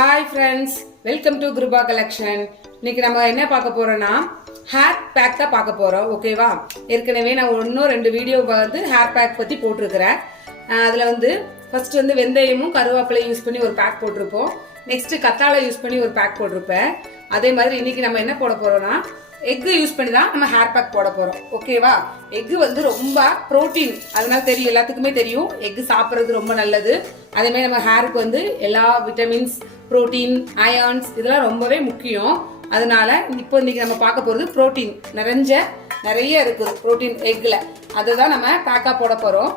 Hi friends, welcome to Kiruba collection. இன்னைக்கு நம்ம என்ன பார்க்க போறோம்னா ஹேர் பேக் தான் பார்க்க போறோம். ஓகேவா? ஏற்கனவே நான் இன்னும் 2 வீடியோ ஹேர் பேக் பத்தி போட்டிருக்கிறேன். அதுல ஃபர்ஸ்ட் வெந்தயமும் கருவேப்பிலையும் யூஸ் பண்ணி ஒரு பேக் போட்டிருப்போம். நெக்ஸ்ட் கத்தாழை யூஸ் பண்ணி ஒரு பேக் போட்டிருப்பேன். அதே மாதிரி இன்னைக்கு நம்ம என்ன போட போறோம்னா எக்கு யூஸ் பண்ணி தான் நம்ம ஹேர் பேக் போட போறோம். ஓகேவா? எக்கு ரொம்ப புரோட்டீன், அதனால தெரியும், எல்லாத்துக்குமே தெரியும் எக்கு சாப்பிட்றது ரொம்ப நல்லது. அதே மாதிரி நம்ம ஹேருக்கு எல்லா விட்டமின்ஸ், புரோட்டீன், அயான்ஸ் இதெல்லாம் ரொம்பவே முக்கியம். அதனால இன்னைக்கு நம்ம பார்க்க போறது புரோட்டீன் நிறைய இருக்குது புரோட்டீன் எக்ல. அதை தான் நம்ம பேக்கா போட போறோம்.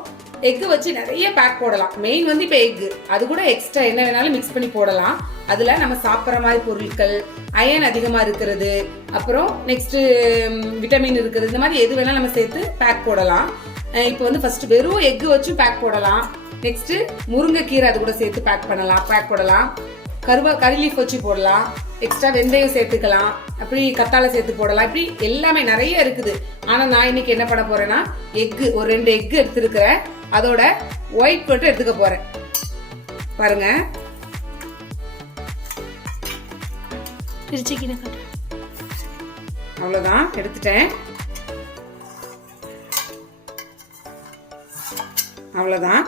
எக்கு வச்சு நிறைய பேக் போடலாம். மெயின் இப்போ எக்கு, அது கூட எக்ஸ்ட்ரா என்ன வேணாலும் மிக்ஸ் பண்ணி போடலாம். அதுல நம்ம சாப்பிட்ற மாதிரி பொருட்கள், அயன் அதிகமா இருக்கிறது, அப்புறம் நெக்ஸ்ட் விட்டமின் இருக்கிறது, இந்த மாதிரி எது வேணாலும் நம்ம சேர்த்து பேக் போடலாம். இப்போ ஃபர்ஸ்ட் வெறும் எக்கு வச்சு பேக் போடலாம். நெக்ஸ்ட் முருங்கைக்கீரை அது கூட சேர்த்து பேக் போடலாம். கறி லீஃப் வச்சு போடலாம். எக்ஸ்ட்ரா வெந்தயம் சேர்த்துக்கலாம். அப்படி கத்தாழை சேர்த்து போடலாம். இப்படி எல்லாமே நிறைய இருக்குது. ஆனா நான் இன்னைக்கு என்ன பண்ண போறேன்னா எக்கு ஒரு 2 எக்கு எடுத்துருக்கிறேன். அதோட ஒயிட் மட்டும் எடுத்துக்க போறேன். பாருங்க, அவ்வளவுதான் எடுத்துட்டேன். அவ்வளவுதான்,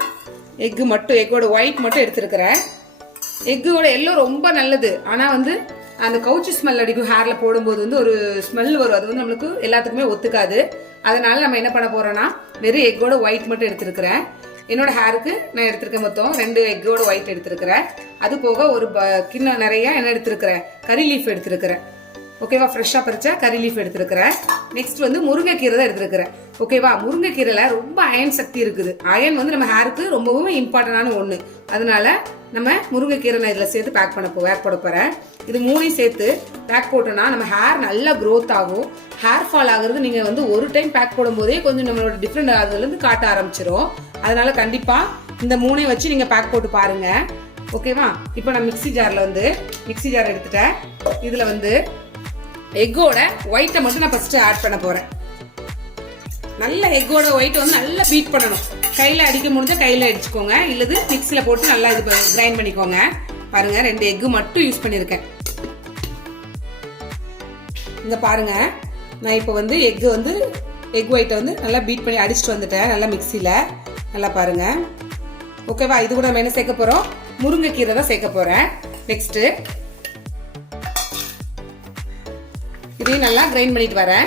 எக்கோட ஒயிட் மட்டும் எடுத்துருக்கிறேன். எக்கோட எல்லோ ரொம்ப நல்லது. ஆனா அந்த கவுச்சி ஸ்மெல் அடிக்கும். ஹேர்ல போடும்போது ஒரு ஸ்மெல் வரும். அது நம்மளுக்கு எல்லாத்துக்குமே ஒத்துக்காது. அதனால நம்ம என்ன பண்ண போறோம்னா வெறும் எக்கோட ஒயிட் மட்டும் எடுத்துருக்கிறேன். என்னோட ஹேருக்கு நான் எடுத்திருக்கேன் மொத்தம் 2 எக்கோட ஒயிட் எடுத்திருக்கிறேன். அது போக ஒரு கிண்ணம் நிறைய என்ன எடுத்திருக்கிறேன், கறி லீஃப் எடுத்திருக்கிறேன். ஓகேவா? ஃப்ரெஷ்ஷா பறிச்ச கறி லீஃப் எடுத்திருக்கிறேன். நெக்ஸ்ட் முருங்கைக்கீரை தான் எடுத்திருக்கிறேன். ஓகேவா? முருங்கைக்கீரைல ரொம்ப அயன் சக்தி இருக்குது. அயன் நம்ம ஹேருக்கு ரொம்பவும் இம்பார்ட்டன்டான ஒண்ணு. அதனால நம்ம முருங்கைக்கீரை நான் இதுல சேர்த்து பேக் போட போறேன். இது 3ஐயும் சேர்த்து பேக் போட்டோம்னா நம்ம ஹேர் நல்லா க்ரோத் ஆகும். ஹேர் ஃபால் ஆகுறது நீங்க ஒரு டைம் பேக் போடும் போதே கொஞ்சம் நம்மளோட டிஃப்ரெண்ட் அதுல காட்ட ஆரம்பிச்சிடும். அதனால கண்டிப்பா இந்த 3ஐயும் வச்சு நீங்க பேக் போட்டு பாருங்க. ஓகேவா? இப்போ நான் மிக்ஸி ஜார் எடுத்துட்டேன். இதுல எக்கோட ஒயிட்டை மட்டும் நான் ஃபர்ஸ்ட் ஆட் பண்ண போறேன். நல்ல எக்கோட ஒயிட் நல்லா பீட் பண்ணணும். கையில அடிக்க முடிஞ்சா கையில அடிச்சுக்கோங்க, இல்லது மிக்ஸில போட்டு நல்லா கிரைண்ட் பண்ணிக்கோங்க. பாருங்க, 2 எக்கு மட்டும் யூஸ் பண்ணிருக்கேன். இங்க பாருங்க, நான் இப்போ எக் ஒயிட்டை நல்லா பீட் பண்ணி அடிச்சுட்டு வந்துட்டேன் நல்லா மிக்ஸில. நல்லா பாருங்க. ஓகேவா? இது கூட நம்ம என்ன சேர்க்க போறோம், முருங்கைக்கீரை தான் சேர்க்க போறேன். நெக்ஸ்ட் இதையும் நல்லா கிரைண்ட் பண்ணிட்டு வரேன்.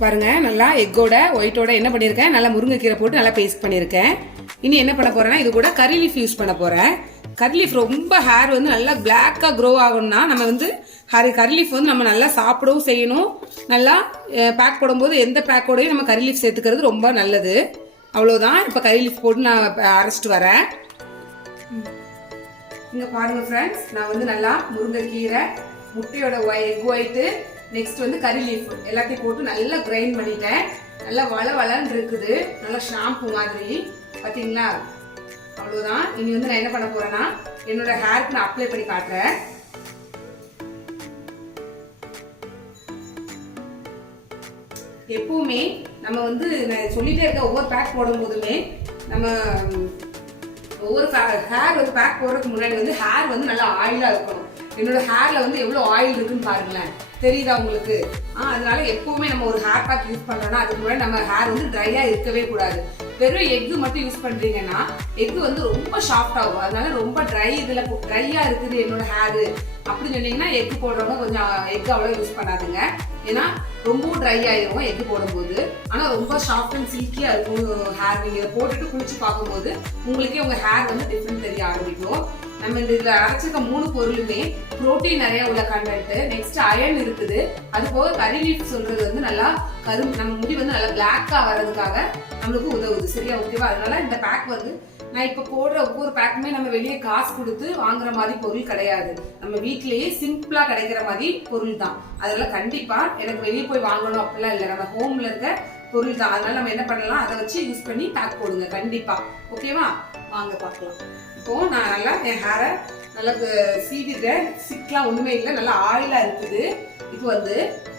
பாருங்க, நல்லா எக்கோட ஒயிட்டோட என்ன பண்ணிருக்கேன், நல்லா முருங்கைக்கீரை போட்டு நல்லா பேஸ்ட் பண்ணிருக்கேன். இனி என்ன பண்ண போறேன்னா இது கூட கறி லீஃப் யூஸ் பண்ண போறேன். கறி லீஃப் ரொம்ப ஹேர் நல்லா பிளாக்கா க்ரோ ஆகணும்னா நம்ம கறி லீஃப் நம்ம நல்லா சாப்பிடவும் செய்யணும். நல்லா பேக் போடும்போது எந்த பேக்கோடையும் நம்ம கறி லீஃப் சேர்த்துக்கிறது ரொம்ப நல்லது. அவ்வளவுதான். இப்ப கறி லீஃப் போட்டு நான் அரைச்சிட்டு வரேன். இங்க பாருங்க ஃப்ரெண்ட்ஸ், நான் நல்லா முருங்கைக்கீரை, முட்டையோட எக் ஒயிட்டு, நெக்ஸ்ட் கறி லீஃப் எல்லாத்தையும் போட்டு நல்லா கிரைண்ட் பண்ணிட்டேன். நல்லா வளன்னு இருக்குது, நல்லா ஷாம்பு மாதிரி. பாத்தீங்களா? அவ்வளவுதான். இனி நான் என்ன பண்ண போறேன்னா என்னோட ஹேருக்கு நான் அப்ளை பண்ணி காட்டுறேன். எப்பவுமே நம்ம நான் சொல்லிட்டே இருக்க, ஒவ்வொரு பேக் போடும் போதுமே நம்ம ஒவ்வொரு ஹேர் பேக் போடுறதுக்கு முன்னாடி ஹேர் நல்லா ஆயிலா இருக்கணும். என்னோட ஹேர்ல எவ்வளவு ஆயில் இருக்குன்னு பாருங்களேன். தெரியுதா உங்களுக்கு? அதனால எப்பவுமே நம்ம ஒரு ஹேர் பேக் யூஸ் பண்றோம்னா அதுக்கு முன்னாடி நம்ம ஹேர் ட்ரையா இருக்கவே கூடாது. வெறும் எக்கு மட்டும் யூஸ் பண்றீங்கன்னா எக்கு ரொம்ப சாஃப்ட் ஆகும். அதனால ரொம்ப ட்ரையா இருக்குது என்னோட ஹேர் அப்படின்னு சொன்னீங்கன்னா எக்கு போடுறவங்க கொஞ்சம் எக்கு அவ்வளவு யூஸ் பண்ணாதுங்க. ஏன்னா ரொம்பவும் ட்ரை ஆயிரும் எக்கு போடும்போது. ஆனா ரொம்ப சாஃப்ட் அண்ட் சில்கியா இருக்கும் ஹேர். நீங்க போட்டுட்டு குளிச்சு பார்க்கும்போது உங்களுக்கே உங்க ஹேர் டிஃப்ரெண்ட் தெரிய ஆரம்பிக்கும். நம்ம இதுல அரைச்சிருக்க 3 பொருளுமே புரோட்டீன் நிறைய உள்ள கண்டென்ட், நெக்ஸ்ட் அயன் இருக்குது. அது போக கறி லீஃப் சொல்றது நல்லா நம்ம முடி நல்லா பிளாக்கா வர்றதுக்காக நம்மளுக்கு உதவுது. சரியா? ஓகேவா? அதனால இந்த பேக் நான் இப்ப போடுற ஒவ்வொரு பேக்குமே நம்ம வெளியே காசு கொடுத்து வாங்குற மாதிரி பொருள் கிடையாது. நம்ம வீட்லயே சிம்பிளா கிடைக்கிற மாதிரி பொருள் தான். அதெல்லாம் கண்டிப்பா எனக்கு வெளியே போய் வாங்கணும் அப்படிலாம் இல்லை. நம்ம ஹோம்ல இருக்க பொருள் தான். அதனால நம்ம என்ன பண்ணலாம், அதை வச்சு யூஸ் பண்ணி பேக் போடுங்க கண்டிப்பா. ஓகேவா? வாங்க பார்க்கலாம். இப்போ நான் நல்லா என் ஹேரை நல்லா சீவிட்டேன். சிக்லாம் ஒண்ணுமே இல்லை, நல்லா ஆயிலா இருக்குது. இப்போ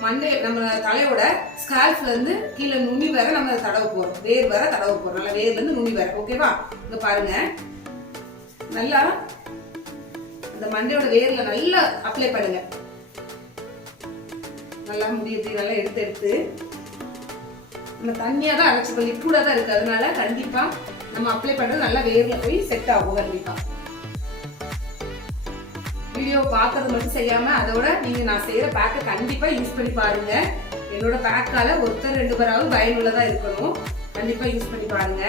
மண்டே நம்ம தலையோட ஸ்கால்ப்ல இருந்து கீழே நுனி வர நம்ம தடவை போறோம். வேர் வர தடவை போறோம். நல்லா வேர்ல இருந்து நுனி வர. ஓகேவா? இங்க பாருங்க, நல்லா இந்த மண்டையோட வேர்ல நல்லா அப்ளை பண்ணுங்க. நல்லா முடியத்தை நல்லா எடுத்து நம்ம தண்ணியா தான் அரைச்சிப்போம், லிக்விடா தான் இருக்கு. அதனால கண்டிப்பா நம்ம அப்ளை பண்றது நல்லா வேர்ல போய் செட் ஆகும். கண்டிப்பா வீடியோ பார்க்கறது மட்டும் செய்யாம அதோட நீங்க நான் செய்யற பேக்கை கண்டிப்பா யூஸ் பண்ணி பாருங்க. என்னோட பேக்கால ஒருத்தர் 2 பேராவது பயனுள்ளதா இருக்கணும். கண்டிப்பா யூஸ் பண்ணி பாருங்க.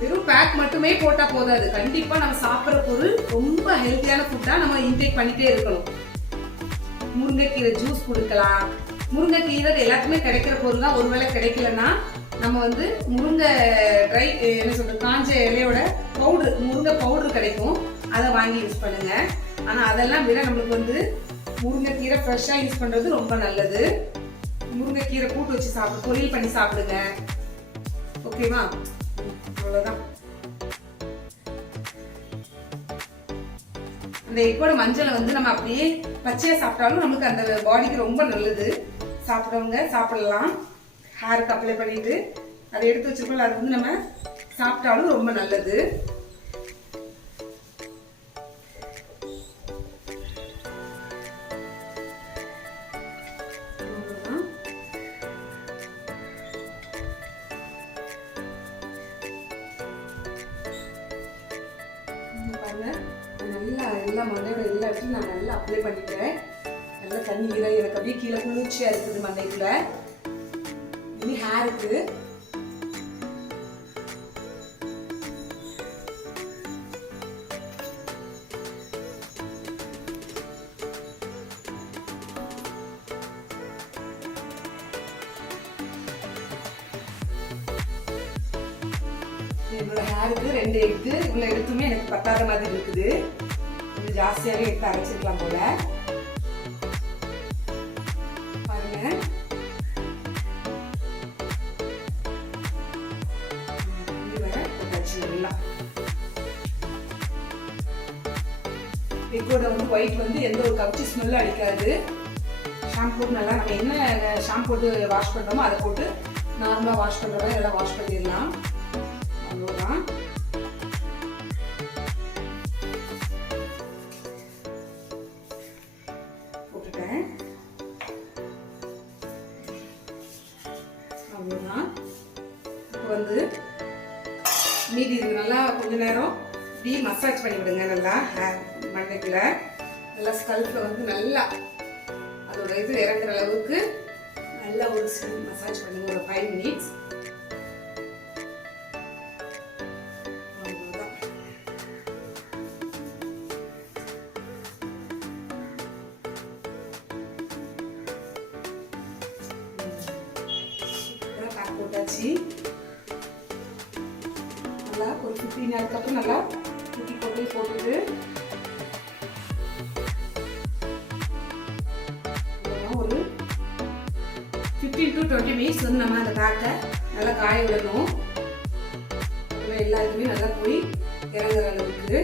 வெறும் பேக் மட்டுமே போட்டா போதாது. கண்டிப்பா நம்ம சாப்பிட்ற பொருள் ரொம்ப ஹெல்த்தியான ஃபுட்டா நம்ம இன்டேக் பண்ணிட்டே இருக்கணும். முருங்கைக்கீரை ஜூஸ் கொடுக்கலாம். முருங்கைக்கீரை எல்லாத்துக்குமே கிடைக்கிற பொருள் தான். ஒருவேளை கிடைக்கலன்னா நம்ம வந்து முருங்கை ட்ரை என்ன சொல்றது காஞ்ச இலையோட பவுடர், முருங்கை பவுடர் கிடைக்கும், அதை வாங்கி யூஸ் பண்ணுங்க. ஆனா அதெல்லாம் விட நம்மளுக்கு வந்து முருங்கைக்கீரை ஃப்ரெஷ்ஷா யூஸ் பண்றது ரொம்ப நல்லது. முருங்கைக்கீரை கூட்டு வச்சு சாப்பிடு, பொரியல் பண்ணி சாப்பிடுங்க. ஓகேவா? அவ்வளவுதான். அந்த எக்கோட மஞ்சளை வந்து நம்ம அப்படியே பச்சையா சாப்பிட்டாலும் நமக்கு அந்த பாடிக்கு ரொம்ப நல்லது. சாப்பிடுறவங்க சாப்பிடலாம். ஹேருக்கு அப்ளை பண்ணிட்டு அதை எடுத்து வச்சிருக்கோம், அது வந்து நம்ம சாப்பிட்டாலும் ரொம்ப நல்லது. நல்லா எல்லா மண்டையோட எல்லா இடத்துலையும் நான் நல்லா அப்ளை பண்ணிட்டேன். நல்லா தண்ணி எனக்கு அப்படியே கீழே குளிர்ச்சியா இருக்குது மண்டைக்குள்ள. இனி ஹேருக்கு என்னோட ஹேருக்கு 2 எக்கு இவ்வளோ எடுத்துமே எனக்கு பத்தாத மாதிரி இருக்குது. கொஞ்சம் ஜாஸ்தியாகவே எடுத்து அரைச்சிருக்கலாம் போல. பாருங்க, எக்கோட வந்து ஒயிட் வந்து எந்த ஒரு கவுச்சி ஸ்மெல்லும் அடிக்காது. ஷாம்பு நல்லா நம்ம என்ன ஷாம்பு போட்டு வாஷ் பண்ணுறோமோ அதை போட்டு நார்மலாக வாஷ் பண்ணுறோம், இதெல்லாம் வாஷ் பண்ணிடலாம். அவ்வளோதான். போட்டுட்டேன். அவ்வளோதான். இப்போ வந்து மீதி இது நல்லா கொஞ்ச நேரம் இப்படி மசாஜ் பண்ணி விடுங்க. நல்லா மண்டைக்குள்ள நல்லா ஸ்கல்ப்ல வந்து நல்லா அதோட இது இறங்குற அளவுக்கு நல்லா ஒரு மசாஜ் பண்ணுங்க, ஒரு 5 மினிட்ஸ். போட்டாச்சு. நல்லா ஒரு 15 நேரத்துக்கு அப்புறம் நல்லா தூக்கி போட்டுட்டு ஒரு 15 to 20 மினிட்ஸ் வந்து நம்ம அந்த பேக்கை நல்லா காய விடணும். எல்லாருக்குமே நல்லா போய் இறங்குற அளவுக்கு.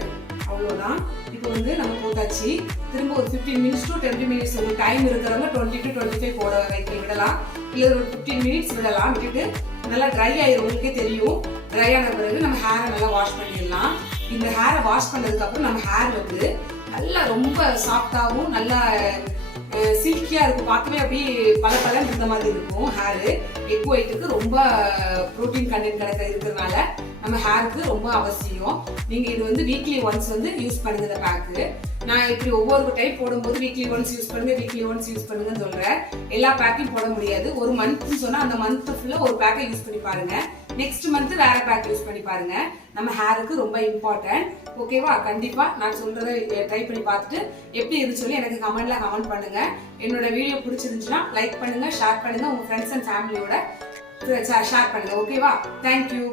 அவ்வளோதான். இப்போ வந்து நம்ம போட்டாச்சு. திரும்ப ஒரு 15 மினிட்ஸ் to 20 மினிட்ஸ் உங்களுக்கு டைம் இருக்கிறவங்க 20 to 25 போட விடலாம். இல்லை ஒரு 15 மினிட்ஸ் விடலாம். விட்டுட்டு நல்லா ட்ரை ஆயிரும், உங்களுக்கே தெரியும். ட்ரை ஆன பிறகு நம்ம ஹேரை நல்லா வாஷ் பண்ணிடலாம். இந்த ஹேரை வாஷ் பண்ணதுக்கு அப்புறம் நம்ம ஹேர் வந்து நல்லா ரொம்ப சாஃப்டாகவும் நல்லா சில்கியா இருக்கும். பார்க்கவே அப்படியே பலன்னு இருந்த மாதிரி இருக்கும் ஹேரு. எக் ஒயிட்டுக்கு ரொம்ப ப்ரோட்டீன் கண்டென்ட் இருக்கிறதுனால நம்ம ஹேருக்கு ரொம்ப அவசியம். நீங்க இது வந்து வீக்லி ஒன்ஸ் வந்து யூஸ் பண்ணுங்க இந்த பேக்கு. நான் இப்படி ஒவ்வொரு டைம் போடும்போது வீக்லி ஒன்ஸ் யூஸ் பண்ணுங்கன்னு சொல்றேன். எல்லா பேக்கையும் போட முடியாது. ஒரு மந்த்னு சொன்னா அந்த மந்த் ஃபுல்லா ஒரு பேக்கை யூஸ் பண்ணி பாருங்க. நெக்ஸ்ட் மந்த் வேற பேக் யூஸ் பண்ணி பாருங்க. நம்ம ஹேருக்கு ரொம்ப இம்பார்ட்டன்ட். ஓகேவா? கண்டிப்பா நான் சொல்றதை ட்ரை பண்ணி பார்த்துட்டு எப்படி இருந்து சொல்லி எனக்கு கமெண்ட் பண்ணுங்க. என்னோட வீடியோ பிடிச்சிருந்துச்சுன்னா லைக் பண்ணுங்க, ஷேர் பண்ணுங்க, உங்க ஃப்ரெண்ட்ஸ் அண்ட் ஃபேமிலியோட ஷேர் பண்ணுங்க. ஓகேவா? தேங்க்யூ.